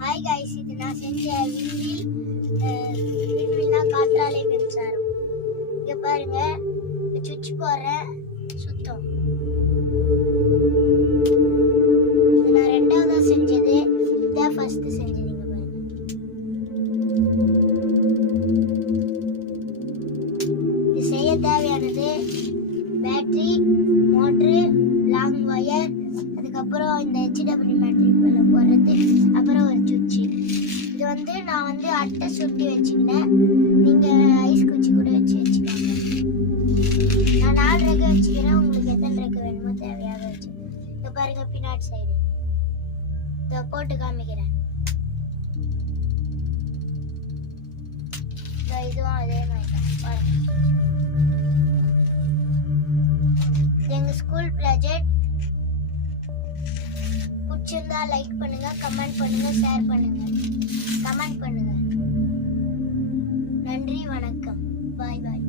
Hi guys இது நான் செஞ்ச விண்வில் விண்வில்னா காற்றாலை மின்சாரம். இங்கே பாருங்க சுவிட்ச் போடுறேன் சுத்தம். இது நான் ரெண்டாவதாக செஞ்சது இதான் ஃபஸ்ட்டு செஞ்சது இங்க பாருங்க. இது செய்ய தேவையானது பேட்ரி மோட்ரு லாங் ஒயர் அதுக்கப்புறம் இந்த ஹெச்டபிள்யூ மேட்ரிக்குள்ள போடுறது. அப்புறம் ஒரு சுச்சி. இது வந்து நான் வந்து அட்டை சுட்டி வச்சுக்கினேன் நீங்கள் ஐஸ் குச்சி கூட வச்சு வச்சுக்கோங்க. நான் நாலு ரேக்கை வச்சுக்கிறேன். உங்களுக்கு எத்தனை ரேக்கை வேணுமோ தேவையாக வச்சு இதை பாருங்க பின்னாடி சைடு இதை போட்டு காமிக்கிறேன். இதுவும் அதே மாதிரி தான். பாருங்க. எங்கள் ஸ்கூல் ப்ராஜெக்ட் பிடிச்சிருந்தா லைக் பண்ணுங்க கமெண்ட் பண்ணுங்க ஷேர் பண்ணுங்க. கமெண்ட் பண்ணுங்க. நன்றி வணக்கம். பாய் பாய்